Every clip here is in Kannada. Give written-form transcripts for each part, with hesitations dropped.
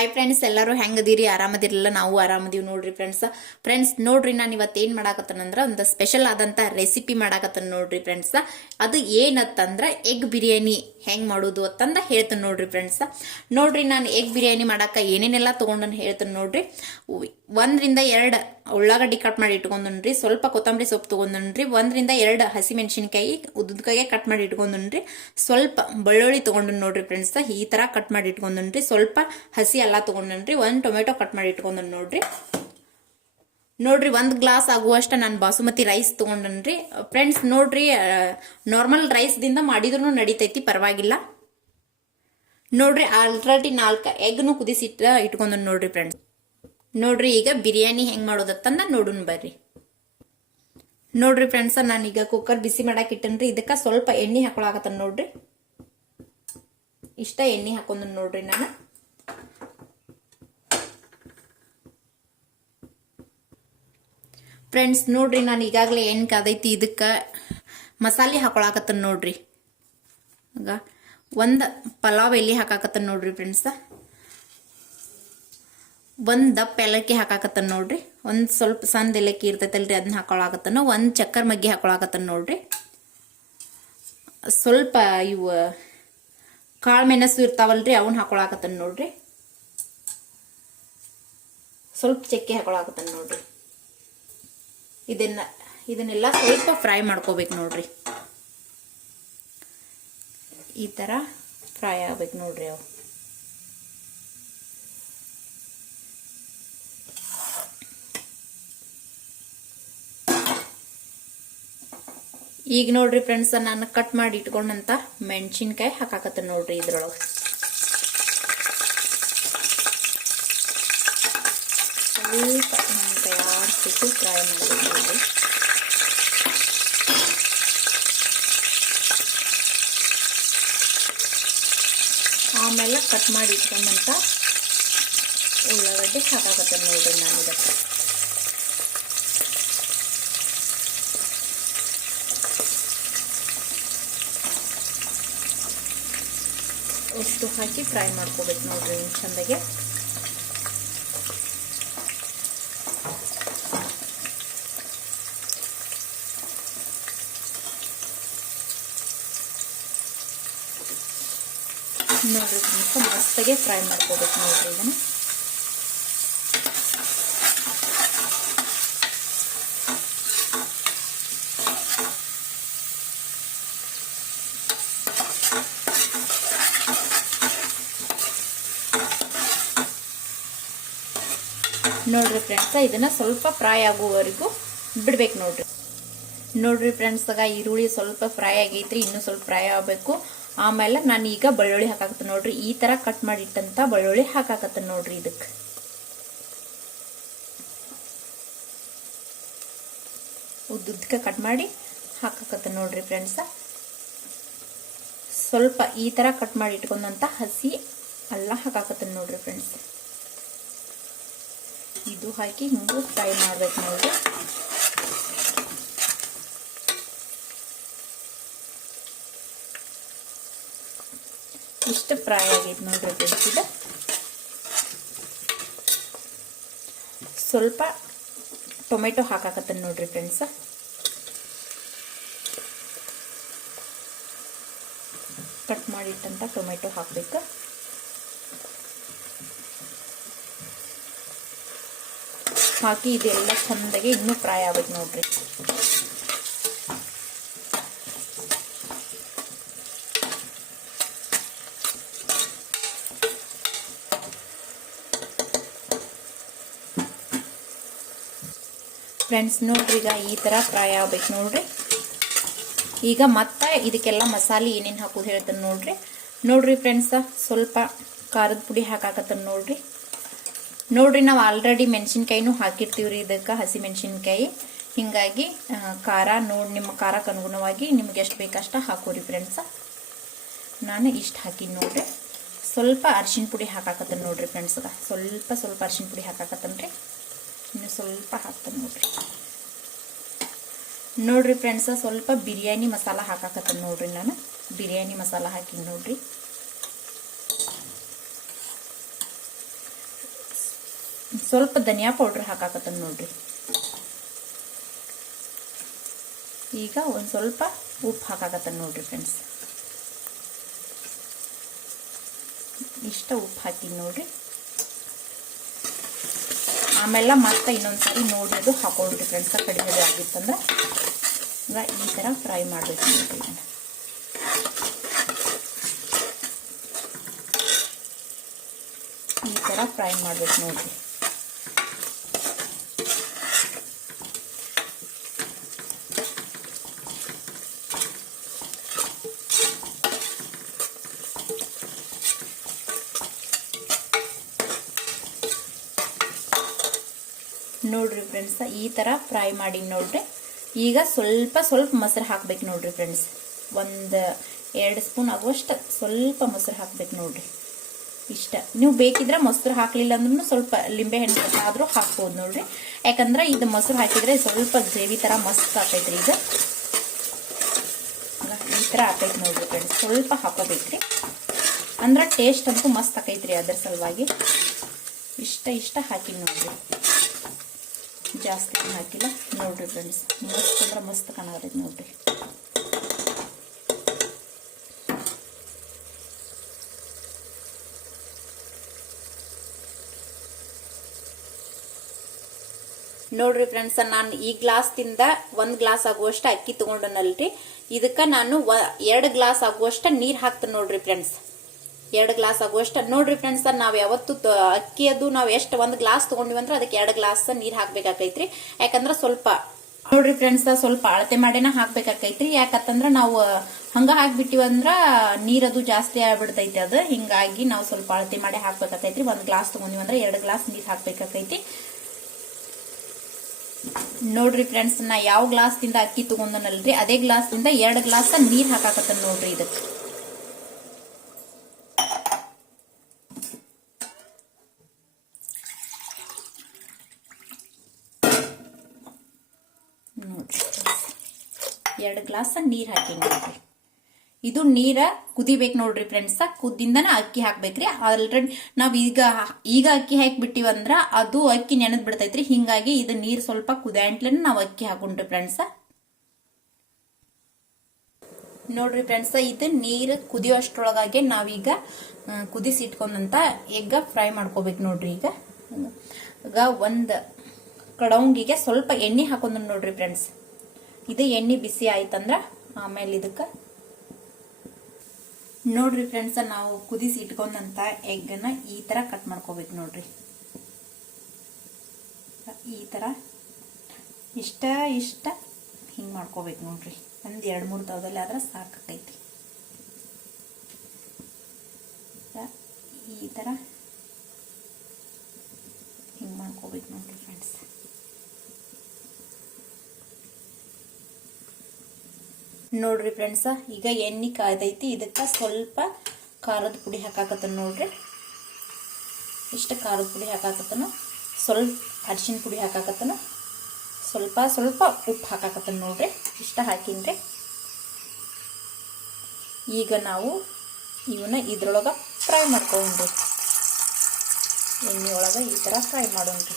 ಹಾಯ್ ಫ್ರೆಂಡ್ಸ್, ಎಲ್ಲರೂ ಹೆಂಗದಿರಿ? ಆರಾಮದಿರಲ್ಲ? ನಾವು ಆರಾಮದೀವಿ ನೋಡ್ರಿ ಫ್ರೆಂಡ್ಸ್ ನೋಡ್ರಿ, ನಾನು ಇವತ್ತು ಏನ್ ಮಾಡಾಕತ್ತನಂದ್ರ ಒಂದು ಸ್ಪೆಷಲ್ ಆದಂತ ರೆಸಿಪಿ ಮಾಡಾಕತ್ತನ ನೋಡ್ರಿ ಫ್ರೆಂಡ್ಸ್. ಅದು ಏನತ್ತಂದ್ರ ಎಗ್ ಬಿರಿಯಾನಿ ಹೆಂಗ್ ಮಾಡೋದು ಅಂತಂದ ಹೇಳ್ತೇನೆ ನೋಡ್ರಿ ಫ್ರೆಂಡ್ಸ್. ನೋಡ್ರಿ, ನಾನು ಎಗ್ ಬಿರಿಯಾನಿ ಮಾಡಾಕ ಏನೇನೆಲ್ಲ ತಗೊಂಡನ್ ಹೇಳ್ತೇನೆ ನೋಡ್ರಿ. 1 ರಿಂದ 2 ಉಳ್ಳಾಗಡ್ಡಿ ಕಟ್ ಮಾಡಿ ಇಟ್ಕೊಂಡ್ರಿ, ಸ್ವಲ್ಪ ಕೊತ್ತಂಬರಿ ಸೊಪ್ಪು ತಗೊಂಡ್ರಿ, 1 ರಿಂದ 2 ಹಸಿ ಮೆಣಸಿನಕಾಯಿ ಉದ್ದಕಾಗೆ ಕಟ್ ಮಾಡಿ ಇಟ್ಕೊಂಡ್ರಿ, ಸ್ವಲ್ಪ ಬೆಳ್ಳುಳ್ಳಿ ತಗೊಂಡ್ ನೋಡ್ರಿ ಫ್ರೆಂಡ್ಸ್. ಈ ತರ ಕಟ್ ಮಾಡಿ ಇಟ್ಕೊಂಡ್ರಿ, ಸ್ವಲ್ಪ ಹಸಿ ಎಲ್ಲ ತಗೊಂಡ್ರಿ, 1 ಟೊಮೆಟೊ ಕಟ್ ಮಾಡಿ ಇಟ್ಕೊಂಡ್ ನೋಡ್ರಿ. 1 ಗ್ಲಾಸ್ ಆಗುವಷ್ಟ ನಾನು ಬಾಸುಮತಿ ರೈಸ್ ತಗೊಂಡ್ರಿ ಫ್ರೆಂಡ್ಸ್. ನೋಡ್ರಿ, ನಾರ್ಮಲ್ ರೈಸ್ ದಿಂದ ಮಾಡಿದ್ರು ನಡಿತೈತಿ, ಪರವಾಗಿಲ್ಲ. ನೋಡ್ರಿ, ಆಲ್ರೆಡಿ 4 ಎಗ್ನು ಕುದಿಸಿಟ್ಟ ಇಟ್ಕೊಂಡ್ ನೋಡ್ರಿ ಫ್ರೆಂಡ್ಸ್. ನೋಡ್ರಿ, ಈಗ ಬಿರಿಯಾನಿ ಹೆಂಗ್ ಮಾಡೋದತ್ತಂದ ನೋಡುನ್ ಬರ್ರಿ. ನೋಡ್ರಿ ಫ್ರೆಂಡ್ಸ್, ನಾನೀಗ ಕುಕ್ಕರ್ ಬಿಸಿ ಮಾಡಕ್ ಇಟ್ಟನ್ರಿ. ಇದಕ್ಕ ಸ್ವಲ್ಪ ಎಣ್ಣೆ ಹಾಕೊಳಕತ್ತನ್ ನೋಡ್ರಿ. ಇಷ್ಟ ಎಣ್ಣೆ ಹಾಕೊಂಡ್ ನೋಡ್ರಿ ನಾನು. ಫ್ರೆಂಡ್ಸ್ ನೋಡ್ರಿ, ನಾನು ಈಗಾಗಲೇ ಎಣ್ಣೆ ಕಾದೈತಿ. ಇದಕ್ಕ ಮಸಾಲೆ ಹಾಕೊಳಕತ್ತನ್ ನೋಡ್ರಿ. ಆಗ 1 ಪಲಾವ್ ಎಲೆ ಹಾಕಾಕತ್ತನ್ ನೋಡ್ರಿ ಫ್ರೆಂಡ್ಸ್. 1 ದಪ್ಪ ಏಲಕ್ಕಿ ಹಾಕಾಕತ್ತನ್ ನೋಡ್ರಿ. 1 ಸ್ವಲ್ಪ ಸಣ್ಣ ಏಲಕ್ಕಿ ಇರ್ತೈತಲ್ರಿ, ಅದನ್ನ ಹಾಕೊಳಕತ್ತನ. 1 ಚಕ್ಕರ್ ಮಗ್ಗಿ ಹಾಕೊಳಕತ್ತನ್ ನೋಡ್ರಿ. ಸ್ವಲ್ಪ ಇವು ಕಾಳು ಮೆಣಸು ಇರ್ತಾವಲ್ರಿ, ಅವನ್ ಹಾಕೊಳಕತ್ತನ್ ನೋಡ್ರಿ. ಸ್ವಲ್ಪ ಚಕ್ಕೆ ಹಾಕೊಳಕತ್ತನ್ ನೋಡ್ರಿ. ಇದನ್ನೆಲ್ಲ ಸ್ವಲ್ಪ ಫ್ರೈ ಮಾಡ್ಕೋಬೇಕು ನೋಡ್ರಿ. ಈ ತರ ಫ್ರೈ ಆಗ್ಬೇಕು ನೋಡ್ರಿ. ಅವು ಈಗ ನೋಡ್ರಿ ಫ್ರೆಂಡ್ಸ್, ನಾನು ಕಟ್ ಮಾಡಿ ಇಟ್ಕೊಂಡಂತ ಮೆಣಸಿನ್ಕಾಯಿ ಹಾಕಾಕತ್ತ ನೋಡ್ರಿ. ಇದ್ರೊಳಗೆ ಸ್ವಲ್ಪ ತಯಾರಿಸಿ ಫ್ರೈ ಮಾಡ್ಬೇಕು ನೋಡ್ರಿ. ಆಮೇಲೆ ಕಟ್ ಮಾಡಿ ಇಟ್ಕೊಂಡಂತ ಉಳ್ಳಾಗಡ್ಡಿ ಹಾಕಾಕತ್ತ ನೋಡ್ರಿ. ನಾನು ಇದಕ್ಕೆ ಅಷ್ಟು ಹಾಕಿ ಫ್ರೈ ಮಾಡ್ಕೋಬೇಕು ನೋಡ್ರಿ ಚಂದಾಗೆ. ನೋಡ್ರಿ ಮಸ್ತಾಗೆ ಫ್ರೈ ಮಾಡ್ಕೋಬೇಕು ನೋಡ್ರಿ ಇದನ್ನ. ನೋಡ್ರಿ ಫ್ರೆಂಡ್ಸ್, ಇದನ್ನ ಸ್ವಲ್ಪ ಫ್ರೈ ಆಗುವವರೆಗೂ ಬಿಡ್ಬೇಕು ನೋಡ್ರಿ. ನೋಡ್ರಿ ಫ್ರೆಂಡ್ಸ್, ಆಗ ಈರುಳ್ಳಿ ಸ್ವಲ್ಪ ಫ್ರೈ ಆಗೈತ್ರಿ, ಇನ್ನು ಸ್ವಲ್ಪ ಫ್ರೈ ಆಗಬೇಕು. ಆಮೇಲೆ ನಾನು ಈಗ ಬೆಳ್ಳುಳ್ಳಿ ಹಾಕಾಕತ್ತ ನೋಡ್ರಿ. ಈ ತರ ಕಟ್ ಮಾಡಿಟ್ಟಂತ ಬೆಳ್ಳುಳ್ಳಿ ಹಾಕಾಕತ್ತ ನೋಡ್ರಿ. ಇದಕ್ಕೆ ಉದ್ದುದ್ದಕ್ಕೆ ಕಟ್ ಮಾಡಿ ಹಾಕಾಕತ್ತ ನೋಡ್ರಿ ಫ್ರೆಂಡ್ಸ್. ಸ್ವಲ್ಪ ಈ ತರ ಕಟ್ ಮಾಡಿ ಇಟ್ಕೊಂಡಂತ ಹಸಿ ಅಲ್ಲ ಹಾಕಾಕತ್ತ ನೋಡ್ರಿ ಫ್ರೆಂಡ್ಸ್. ಇದು ಹಾಕಿ ಹಿಂಗೂ ಫ್ರೈ ಮಾಡ್ಬೇಕು ನೋಡ್ರಿ. ಇಷ್ಟು ಫ್ರೈ ಆಗೈತೆ ನೋಡ್ರಿ ಫ್ರೆಂಡ್ಸ್. ಇದು ಸ್ವಲ್ಪ ಟೊಮೆಟೊ ಹಾಕಾಕತ್ತೇನೆ ನೋಡ್ರಿ ಫ್ರೆಂಡ್ಸ್. ಕಟ್ ಮಾಡಿಟ್ಟಂತ ಟೊಮೆಟೊ ಹಾಕ್ಬೇಕು. ಹಾಕಿ ಇದೆಲ್ಲ ಚಂದಾಗಿ ಇನ್ನೂ ಫ್ರೈ ಆಗ್ಬೇಕು ನೋಡ್ರಿ. ಫ್ರೆಂಡ್ಸ್ ನೋಡ್ರಿ, ಈಗ ಈ ತರ ಫ್ರೈ ಆಗ್ಬೇಕು ನೋಡ್ರಿ. ಈಗ ಮತ್ತೆ ಇದಕ್ಕೆಲ್ಲ ಮಸಾಲೆ ಏನೇನು ಹಾಕೋದು ಹೇಳ್ತೇನೆ ನೋಡ್ರಿ. ನೋಡ್ರಿ ಫ್ರೆಂಡ್ಸ್, ಸ್ವಲ್ಪ ಖಾರದ ಪುಡಿ ಹಾಕಾಕತ್ತೇನೆ ನೋಡ್ರಿ. ನೋಡ್ರಿ, ನಾವು ಆಲ್ರೆಡಿ ಮೆಣಸಿನ್ಕಾಯಿನೂ ಹಾಕಿರ್ತೀವ್ರಿ ಇದಕ್ಕೆ, ಹಸಿ ಮೆಣಸಿನ್ಕಾಯಿ. ಹಿಂಗಾಗಿ ಖಾರ ನೋಡಿ ನಿಮ್ಮ ಖಾರಕ್ಕೆ ಅನುಗುಣವಾಗಿ ನಿಮ್ಗೆ ಎಷ್ಟು ಬೇಕಷ್ಟ ಹಾಕೋರಿ ಫ್ರೆಂಡ್ಸ್. ನಾನು ಇಷ್ಟು ಹಾಕಿ ನೋಡ್ರಿ. ಸ್ವಲ್ಪ ಅರಿಶಿನ ಪುಡಿ ಹಾಕಾಕತ್ತೇನೆ ನೋಡ್ರಿ ಫ್ರೆಂಡ್ಸ್. ಸ್ವಲ್ಪ ಅರಿಶಿನ ಪುಡಿ ಹಾಕಾಕತ್ತೇನ್ರಿ. ಇನ್ನು ಸ್ವಲ್ಪ ಹಾಕ್ತೇನೆ ನೋಡ್ರಿ. ನೋಡ್ರಿ ಫ್ರೆಂಡ್ಸ್, ಸ್ವಲ್ಪ ಬಿರಿಯಾನಿ ಮಸಾಲ ಹಾಕಾಕತ್ತೇನೆ ನೋಡ್ರಿ. ನಾನು ಬಿರಿಯಾನಿ ಮಸಾಲ ಹಾಕಿ ನೋಡ್ರಿ. ಸ್ವಲ್ಪ ಧನಿಯಾ ಪೌಡ್ರ್ ಹಾಕಾಕತ್ತನ ನೋಡ್ರಿ. ಈಗ ಒಂದು ಸ್ವಲ್ಪ ಉಪ್ಪು ಹಾಕಾಕತ್ತನ ನೋಡ್ರಿ ಫ್ರೆಂಡ್ಸ್. ಇಷ್ಟ ಉಪ್ಪು ಹಾಕಿ ನೋಡ್ರಿ. ಆಮೇಲೆ ಮತ್ತೆ ಇನ್ನೊಂದ್ಸರಿ ನೋಡಿ ಅದು ಹಾಕೊಂಡ್ರಿ ಫ್ರೆಂಡ್ಸ್. ಕಡಿಮೆ ಆಗಿತ್ತಂದ್ರೆ ಈಗ ಈ ಥರ ಫ್ರೈ ಮಾಡಬೇಕು ನೋಡ್ರಿ. ಈ ಥರ ಫ್ರೈ ಮಾಡ್ಬೇಕು ನೋಡ್ರಿ. ನೋಡ್ರಿ ಫ್ರೆಂಡ್ಸ್, ಈ ಥರ ಫ್ರೈ ಮಾಡಿ ನೋಡ್ರಿ. ಈಗ ಸ್ವಲ್ಪ ಮೊಸರು ಹಾಕ್ಬೇಕು ನೋಡ್ರಿ ಫ್ರೆಂಡ್ಸ್. ಒಂದು 2 ಸ್ಪೂನ್ ಆಗುವಷ್ಟು ಸ್ವಲ್ಪ ಮೊಸರು ಹಾಕ್ಬೇಕು ನೋಡ್ರಿ. ಇಷ್ಟ. ನೀವು ಬೇಕಿದ್ರೆ ಮೊಸರು ಹಾಕ್ಲಿಲ್ಲ ಅಂದ್ರೂ ಸ್ವಲ್ಪ ಲಿಂಬೆ ಹಣ್ಣು ಆದ್ರೂ ಹಾಕ್ಬೋದು ನೋಡ್ರಿ. ಯಾಕಂದ್ರೆ ಇದು ಮೊಸರು ಹಾಕಿದ್ರೆ ಸ್ವಲ್ಪ ಗ್ರೇವಿ ತರ ಮಸ್ತ್ ಆಗ್ತೈತ್ರಿ. ಇದು ಈ ತರ ಆಗ್ತೈತಿ ನೋಡ್ರಿ ಫ್ರೆಂಡ್ಸ್. ಸ್ವಲ್ಪ ಹಾಕೋಬೇಕ್ರಿ, ಅಂದ್ರೆ ಟೇಸ್ಟ್ ಅಂತೂ ಮಸ್ತ್ ಆಕೈತ್ರಿ. ಅದ್ರ ಸಲುವಾಗಿ ಇಷ್ಟ ಹಾಕಿ ನೋಡ್ರಿ, ಜಾಸ್ತಿ ಹಾಕಿಲ್ಲ ನೋಡ್ರಿ ಫ್ರೆಂಡ್ಸ್. ಮಸ್ತ್ ಅಂದ್ರೆ ಮಸ್ತ್ ಕಾಣತೈತಿ ನೋಡ್ರಿ. ನೋಡ್ರಿ ಫ್ರೆಂಡ್ಸ್, ನಾನು ಈ ಗ್ಲಾಸ್ದಿಂದ 1 ಗ್ಲಾಸ್ ಆಗುವಷ್ಟು ಅಕ್ಕಿ ತಗೊಂಡನಲ್ರಿ. ಇದಕ್ಕೆ ನಾನು 2 ಗ್ಲಾಸ್ ಆಗುವಷ್ಟು ನೀರ್ ಹಾಕ್ತೇನೆ ನೋಡ್ರಿ ಫ್ರೆಂಡ್ಸ್. 2 ಗ್ಲಾಸ್ ಆಗುವಷ್ಟು ನೋಡ್ರಿ ಫ್ರೆಂಡ್ಸ್. ನಾವ್ ಯಾವತ್ತು ಅಕ್ಕಿ ಅದು ನಾವ್ ಎಷ್ಟು 1 ಗ್ಲಾಸ್ ತಗೊಂಡಿವಂದ್ರೆ ಅದಕ್ಕೆ 2 ಗ್ಲಾಸ್ ನೀರ್ ಹಾಕ್ಬೇಕಾಕೈತ್ರಿ. ಯಾಕಂದ್ರ ಸ್ವಲ್ಪ ನೋಡ್ರಿ ಫ್ರೆಂಡ್ಸ್, ಸ್ವಲ್ಪ ಅಳತೆ ಮಾಡೇನ ಹಾಕ್ಬೇಕಾಕೈತ್ರಿ. ಯಾಕಂತಂದ್ರ ನಾವು ಹಂಗ ಹಾಕ್ಬಿಟ್ಟಿವಂದ್ರ ನೀರದು ಜಾಸ್ತಿ ಆಗ್ಬಿಡ್ತೈತಿ. ಅದು ಹಿಂಗಾಗಿ ನಾವು ಸ್ವಲ್ಪ ಅಳತೆ ಮಾಡಿ ಹಾಕ್ಬೇಕಾಕೈತ್ರಿ. 1 ಗ್ಲಾಸ್ ತಗೊಂಡಿವಂದ್ರ 2 ಗ್ಲಾಸ್ ನೀರ್ ಹಾಕ್ಬೇಕಾಕೈತಿ ನೋಡ್ರಿ ಫ್ರೆಂಡ್ಸ್. ನಾ ಯಾವ ಗ್ಲಾಸ್ ದಿಂದ ಅಕ್ಕಿ ತಗೊಂಡನಲ್ರಿ ಅದೇ ಗ್ಲಾಸ್ ದಿಂದ 2 ಗ್ಲಾಸ್ ನೀರ್ ಹಾಕಾಕತ್ತನ ನೋಡ್ರಿ. ಇದಕ್ಕೆ ನೋಡ್ರಿ 2 ಗ್ಲಾಸ್ ನೀರ್ ಹಾಕಿ ನೋಡ್ರಿ. ಇದು ನೀರ ಕುದಿಬೇಕು ನೋಡ್ರಿ ಫ್ರೆಂಡ್ಸ್. ಕುದ್ದಿಂದನ ಅಕ್ಕಿ ಹಾಕ್ಬೇಕ್ರಿ. ಆಲ್ರೆಡಿ ನಾವ್ ಈಗ ಅಕ್ಕಿ ಹಾಕ್ಬಿಟ್ಟಿವಂದ್ರ ಅದು ಅಕ್ಕಿ ನೆನೆದ್ ಬಿಡ್ತೈತ್ರಿ. ಹಿಂಗಾಗಿ ಇದು ನೀರ್ ಸ್ವಲ್ಪ ಕುದಿಯಂಟ್ಲೇನ ನಾವ್ ಅಕ್ಕಿ ಹಾಕೊಂಡ್ರಿ ಫ್ರೆಂಡ್ಸ್. ನೋಡ್ರಿ ಫ್ರೆಂಡ್ಸ್, ಇದು ನೀರ್ ಕುದಿಯೋಷ್ಟ್ರೊಳಗಾಗಿ ನಾವೀಗ ಕುದಿಸಿ ಇಟ್ಕೊಂಡಂತ ಎಗ್ ಫ್ರೈ ಮಾಡ್ಕೋಬೇಕು ನೋಡ್ರಿ. ಈಗ ಒಂದ್ ಕಡೌಂಗಿಗೆ ಸ್ವಲ್ಪ ಎಣ್ಣೆ ಹಾಕೊಂಡ್ ನೋಡ್ರಿ ಫ್ರೆಂಡ್ಸ್. ಇದು ಎಣ್ಣೆ ಬಿಸಿ ಆಯ್ತಂದ್ರ ಆಮೇಲೆ ಇದಕ್ಕ ನೋಡ್ರಿ ಫ್ರೆಂಡ್ಸ್, ನಾವು ಕುದಿಸಿ ಇಟ್ಕೊಂಡಂತ ಎಗ್ಗನ್ನ ಈ ತರ ಕಟ್ ಮಾಡ್ಕೋಬೇಕು ನೋಡ್ರಿ. ಈ ತರ ಇಷ್ಟ ಹಿಂಗ್ ಮಾಡ್ಕೋಬೇಕು ನೋಡ್ರಿ. ಒಂದ್ 2-3 ತವದಲ್ಲಿ ಆದ್ರೆ ಸಾಕೈತಿ. ಈ ತರ ಹಿಂಗ್ ಮಾಡ್ಕೋಬೇಕು ನೋಡ್ರಿ ಫ್ರೆಂಡ್ಸ್. ನೋಡ್ರಿ ಫ್ರೆಂಡ್ಸ್, ಈಗ ಎಣ್ಣೆ ಕಾಯ್ದೈತಿ. ಇದಕ್ಕ ಸ್ವಲ್ಪ ಖಾರದ ಪುಡಿ ಹಾಕಾಕತ್ತನ ನೋಡ್ರಿ. ಇಷ್ಟ ಖಾರದ ಪುಡಿ ಹಾಕಾಕತ್ತನ, ಸ್ವಲ್ಪ ಅರಿಶಿನ ಪುಡಿ ಹಾಕಾಕತ್ತನ, ಸ್ವಲ್ಪ ಉಪ್ಪು ಹಾಕಾಕತ್ತನ ನೋಡ್ರಿ. ಇಷ್ಟ ಹಾಕಿನ್ರಿ. ಈಗ ನಾವು ಇವನ್ನ ಇದ್ರೊಳಗ ಫ್ರೈ ಮಾಡ್ಕೊಂಡ್ರಿ. ಎಣ್ಣೆ ಒಳಗ ಈ ತರ ಫ್ರೈ ಮಾಡೋಣ್ರಿ.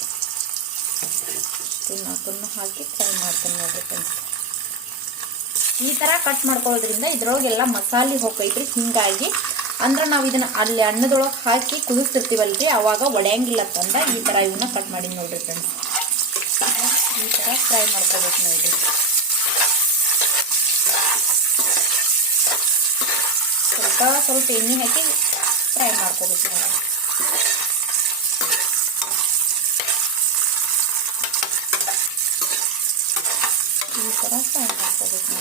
ನಾಲ್ಕನ್ನು ಹಾಕಿ ಫ್ರೈ ಮಾಡ್ತೇನೆ ನೋಡ್ರಿ ಫ್ರೆಂಡ್ಸ್. ಈ ತರ ಕಟ್ ಮಾಡ್ಕೊಳ್ಳೋದ್ರಿಂದ ಇದ್ರೊಳಗೆಲ್ಲ ಮಸಾಲೆ ಹೋಗೈತ್ರಿ. ಹಿಂಗಾಗಿ ಅಂದ್ರೆ ನಾವು ಇದನ್ನ ಅಲ್ಲಿ ಅನ್ನದೊಳಗೆ ಹಾಕಿ ಕುದಿಸ್ತಿರ್ತೀವಲ್ರಿ, ಅವಾಗ ಒಡೆಯಂಗಿಲ್ಲ ತಂದ ಈ ತರ ಇವನ್ನ ಕಟ್ ಮಾಡಿ ನೋಡ್ರಿ ಫ್ರೆಂಡ್ಸ್. ಈ ತರ ಫ್ರೈ ಮಾಡ್ಕೋಬೇಕು ನೋಡ್ರಿ. ಸ್ವಲ್ಪ ಎಣ್ಣೆ ಹಾಕಿ ಫ್ರೈ ಮಾಡ್ಕೋಬೇಕು ನೋಡ್ರಿ. ಈ ತರ ಫ್ರೈ ಮಾಡ್ಕೋಬೇಕು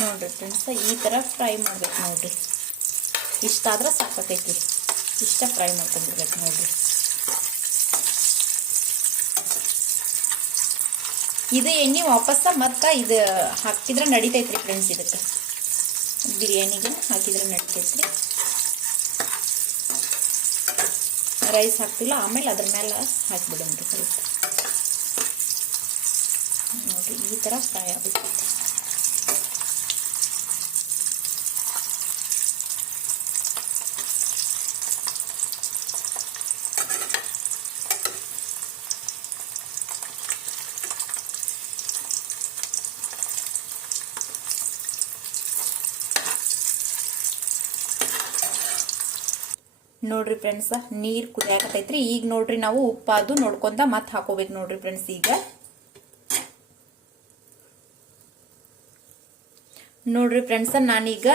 ನೋಡ್ರಿ ಫ್ರೆಂಡ್ಸ್. ಈ ತರ ಫ್ರೈ ಮಾಡ್ಬೇಕು ನೋಡ್ರಿ. ಇಷ್ಟ ಆದ್ರೆ ಸಾಕೈತಿ. ಇಷ್ಟ ಫ್ರೈ ಮಾಡ್ಕೊಂಡ್ಬಿಡ್ಬೇಕು ನೋಡ್ರಿ. ಇದು ಎಣ್ಣೆ ವಾಪಸ್ಸ ಮತ್ತ ಇದು ಹಾಕಿದ್ರೆ ನಡಿತೈತ್ರಿ ಫ್ರೆಂಡ್ಸ್. ಇದಕ್ಕೆ ಬಿರಿಯಾನಿಗೆ ಹಾಕಿದ್ರೆ ನಡಿತೈತ್ರಿ. ರೈಸ್ ಹಾಕ್ತಿಲ್ಲ, ಆಮೇಲೆ ಅದ್ರ ಮೇಲೆ ಹಾಕಿಬಿಡೋಣ್ರಿ ಸ್ವಲ್ಪ ನೋಡ್ರಿ. ಈ ತರ ಫ್ರೈ ಆಗಬೇಕು. ನೋಡ್ರಿ ಫ್ರೆಂಡ್ಸ್ ನೀರು ಕುದಿಯಾಕತೈತ್ರಿ. ಈಗ ನೋಡ್ರಿ ನಾವು ಉಪ್ಪಾದು ನೋಡ್ಕೊಂತ ಮತ್ತೆ ಹಾಕೋಬೇಕು ನೋಡ್ರಿ ಫ್ರೆಂಡ್ಸ್. ಈಗ ನೋಡ್ರಿ ಫ್ರೆಂಡ್ಸ್ ನಾನೀಗ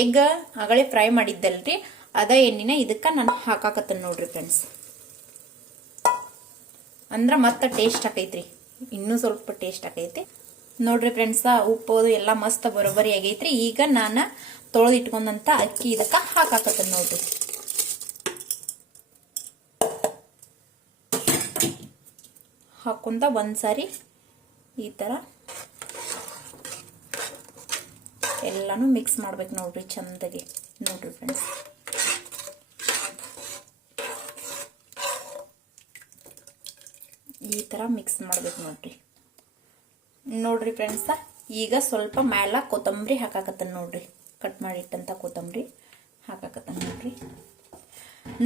ಎಗ್ ಅಗಳೆ ಫ್ರೈ ಮಾಡಿದ್ದಲ್ರಿ ಅದ ಎಣ್ಣಿನ ಇದಕ್ಕ ನಾನು ಹಾಕಾಕತ್ತೇನೆ ನೋಡ್ರಿ ಫ್ರೆಂಡ್ಸ್. ಅಂದ್ರ ಮತ್ತೆ ಟೇಸ್ಟ್ ಆಕೈತ್ರಿ, ಇನ್ನೂ ಸ್ವಲ್ಪ ಟೇಸ್ಟ್ ಆಕೈತಿ ನೋಡ್ರಿ ಫ್ರೆಂಡ್ಸ್. ಉಪ್ಪು ಎಲ್ಲ ಮಸ್ತ್ ಬರೋಬ್ಬರಿ ಆಗೈತ್ರಿ. ಈಗ ನಾನು ತೊಳೆದು ಇಟ್ಕೊಂಡಂತ ಅಕ್ಕಿ ಇದಕ್ಕ ಹಾಕಾಕತ್ತೇನೆ ನೋಡ್ರಿ. ಹಾಕೊಂತ ಒಂದ್ಸಾರಿ ಈ ತರ ಎಲ್ಲಾನು ಮಿಕ್ಸ್ ಮಾಡ್ಬೇಕು ನೋಡ್ರಿ ಚಂದಗೆ. ನೋಡ್ರಿ ಫ್ರೆಂಡ್ಸ್ ಈ ತರ ಮಿಕ್ಸ್ ಮಾಡ್ಬೇಕು ನೋಡ್ರಿ. ನೋಡ್ರಿ ಫ್ರೆಂಡ್ಸ್ ಈಗ ಸ್ವಲ್ಪ ಮ್ಯಾಲ ಕೊತ್ತಂಬರಿ ಹಾಕಾಕತ್ತೇನೆ ನೋಡ್ರಿ. ಕಟ್ ಮಾಡಿಟ್ಟಂತ ಕೊತ್ತಂಬರಿ ಹಾಕಾಕತ್ತೇನೆ ನೋಡ್ರಿ.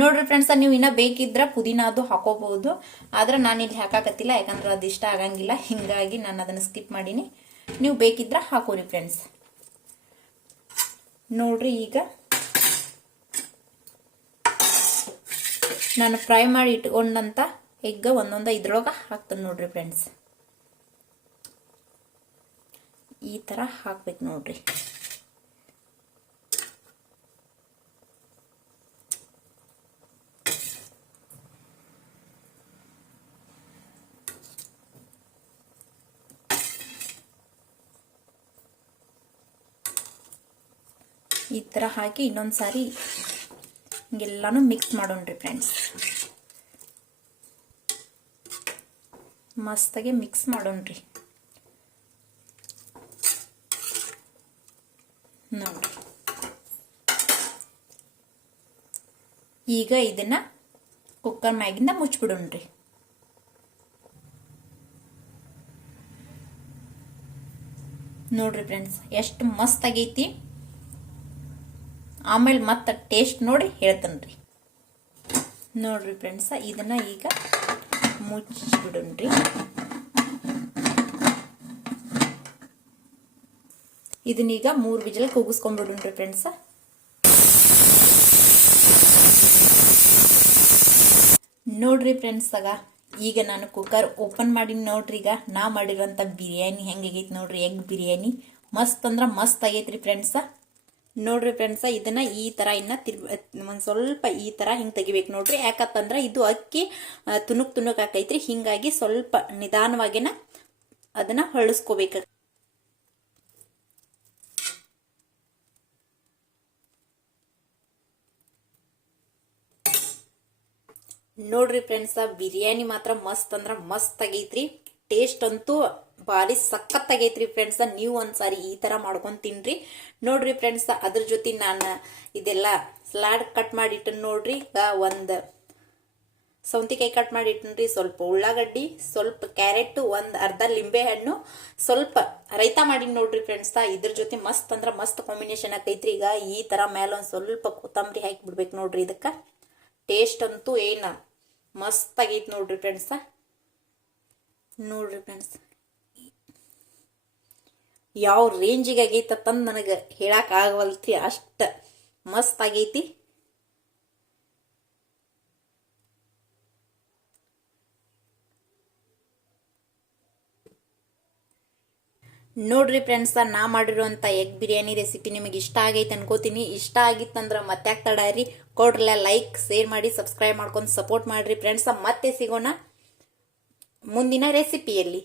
ನೋಡ್ರಿ ಫ್ರೆಂಡ್ಸ್ ನೀವು ಇನ್ನ ಬೇಕಿದ್ರ ಪುದೀನ ಅದು ಹಾಕೋಬಹುದು, ಆದ್ರೆ ನಾನು ಇಲ್ಲಿ ಹಾಕಾಕತ್ತಿಲ್ಲ ಯಾಕಂದ್ರೆ ಅದು ಇಷ್ಟ ಆಗಂಗಿಲ್ಲ, ಹಿಂಗಾಗಿ ನಾನು ಅದನ್ನ ಸ್ಕಿಪ್ ಮಾಡೀನಿ. ನೀವು ಬೇಕಿದ್ರ ಹಾಕೋರಿ ಫ್ರೆಂಡ್ಸ್. ನೋಡ್ರಿ ಈಗ ನಾನು ಫ್ರೈ ಮಾಡಿ ಇಟ್ಕೊಂಡಂತ ಎಗ್ ಒಂದೊಂದ ಇದ್ರೊಳಗ ಹಾಕ್ತೇನೆ ನೋಡ್ರಿ ಫ್ರೆಂಡ್ಸ್. ಈ ತರ ಹಾಕ್ಬೇಕು ನೋಡ್ರಿ. ಈ ತರ ಹಾಕಿ ಇನ್ನೊಂದ್ಸಾರಿ ಹಿಂಗೆಲ್ಲಾನು ಮಿಕ್ಸ್ ಮಾಡೋಣ್ರಿ ಫ್ರೆಂಡ್ಸ್. ಮಸ್ತಾಗಿ ಮಿಕ್ಸ್ ಮಾಡೋಣ್ರಿ. ನೋಡ್ರಿ ಈಗ ಇದನ್ನ ಕುಕ್ಕರ್ ಮ್ಯಾಗಿಂದ ಮುಚ್ಚಿಬಿಡೋಣ್ರಿ. ನೋಡ್ರಿ ಫ್ರೆಂಡ್ಸ್ ಎಷ್ಟು ಮಸ್ತ್ ಆಗೈತಿ. ಆಮೇಲೆ ಮತ್ತೆ ಟೇಸ್ಟ್ ನೋಡಿ ಹೇಳ್ತೇನ್ರಿ. ನೋಡ್ರಿ ಫ್ರೆಂಡ್ಸ್ ಇದನ್ನ ಈಗ ಮುಚ್ಚಿಬಿಡೋಣ್ರಿ. ಇದನ್ನೀಗ 3 ವಿಜಿಲ್ ಕೂಗಿಸ್ಕೊಂಡ್ಬಿಡೋಣ್ರಿ ಫ್ರೆಂಡ್ಸ್. ನೋಡ್ರಿ ಫ್ರೆಂಡ್ಸ್ ಈಗ ನಾನು ಕುಕ್ಕರ್ ಓಪನ್ ಮಾಡಿ ನೋಡ್ರಿ. ಈಗ ನಾ ಮಾಡಿರುವಂತ ಬಿರಿಯಾನಿ ಹೆಂಗಾಗೈತಿ ನೋಡ್ರಿ. ಎಗ್ ಬಿರಿಯಾನಿ ಮಸ್ತ್ ಅಂದ್ರ ಮಸ್ತ್ ಆಗೈತ್ರಿ ಫ್ರೆಂಡ್ಸ್. ನೋಡ್ರಿ ಫ್ರೆಂಡ್ಸ್ ಇದನ್ನ ಈ ತರ ಇನ್ನ ಒಂದ್ ಸ್ವಲ್ಪ ಈ ತರ ಹಿಂಗ್ ತೆಗಿಬೇಕು ನೋಡ್ರಿ. ಯಾಕಂತಂದ್ರ ಇದು ಅಕ್ಕಿ ತುಣುಕ್ ಆಕೈತ್ರಿ, ಹಿಂಗಾಗಿ ಸ್ವಲ್ಪ ನಿಧಾನವಾಗಿನ ಅದನ್ನ ಹೊಳಸ್ಕೋಬೇಕು. ನೋಡ್ರಿ ಫ್ರೆಂಡ್ಸ್ ಬಿರಿಯಾನಿ ಮಾತ್ರ ಮಸ್ತ್ ಅಂದ್ರ ಮಸ್ತ್ ಆಗೈತ್ರಿ. ಟೇಸ್ಟ್ ಅಂತೂ ಬಾರಿ ಸಖತ್ ಆಗೈತ್ರಿ ಫ್ರೆಂಡ್ಸ್. ನೀವು ಒಂದ್ಸಾರಿ ಈ ತರ ಮಾಡ್ಕೊಂಡ್ ತಿನ್ರಿ. ನೋಡ್ರಿ ಫ್ರೆಂಡ್ಸ್ ಅದ್ರ ಜೊತೆ ನಾನು ಇದೆಲ್ಲ ಸಲಾಡ್ ಕಟ್ ಮಾಡಿ ಇಟ್ಟನ್ ನೋಡ್ರಿ. ಒಂದ್ ಸೌಂತಿಕಾಯಿ ಕಟ್ ಮಾಡಿ ಇಟ್ಟನ್ರಿ, ಸ್ವಲ್ಪ ಉಳ್ಳಾಗಡ್ಡಿ, ಸ್ವಲ್ಪ ಕ್ಯಾರೆಟ್, ಒಂದ್ ಅರ್ಧ ಲಿಂಬೆ ಹಣ್ಣು, ಸ್ವಲ್ಪ ರೈತಾ ಮಾಡಿ ನೋಡ್ರಿ ಫ್ರೆಂಡ್ಸ್. ಇದ್ರ ಜೊತೆ ಮಸ್ತ್ ಅಂದ್ರ ಮಸ್ತ್ ಕಾಂಬಿನೇಷನ್ ಆಕೈತ್ರಿ. ಈಗ ಈ ತರ ಮೇಲೆ ಒಂದ್ ಸ್ವಲ್ಪ ಕೊತ್ತಂಬರಿ ಹಾಕಿ ಬಿಡ್ಬೇಕು ನೋಡ್ರಿ. ಇದಕ್ಕ ಟೇಸ್ಟ್ ಅಂತೂ ಏನ ಮಸ್ತ್ ಆಗೈತಿ ನೋಡ್ರಿ ಫ್ರೆಂಡ್ಸ್. ನೋಡ್ರಿ ಫ್ರೆಂಡ್ಸ್ ಯಾವ ರೇಂಜಿಗೆ ಆಗೈತಂದ್ ನನಗೆ ಹೇಳಕ್ ಆಗವಲ್ತಿ, ಅಷ್ಟ ಮಸ್ತ್ ಆಗೈತಿ. ನೋಡ್ರಿ ಫ್ರೆಂಡ್ಸ್ ನಾ ಮಾಡಿರುವಂತ ಎಗ್ ಬಿರಿಯಾನಿ ರೆಸಿಪಿ ನಿಮಗೆ ಇಷ್ಟ ಆಗೈತೆ ಅನ್ಕೋತೀನಿ. ಇಷ್ಟ ಆಗಿತ್ತಂದ್ರ ಮತ್ತೆ ತಡಾರಿ ಕೊಡ್ರಲ್ಲ ಲೈಕ್, ಶೇರ್ ಮಾಡಿ, ಸಬ್ಸ್ಕ್ರೈಬ್ ಮಾಡ್ಕೊಂಡು ಸಪೋರ್ಟ್ ಮಾಡ್ರಿ ಫ್ರೆಂಡ್ಸ್. ಮತ್ತೆ ಸಿಗೋಣ ಮುಂದಿನ ರೆಸಿಪಿಯಲ್ಲಿ.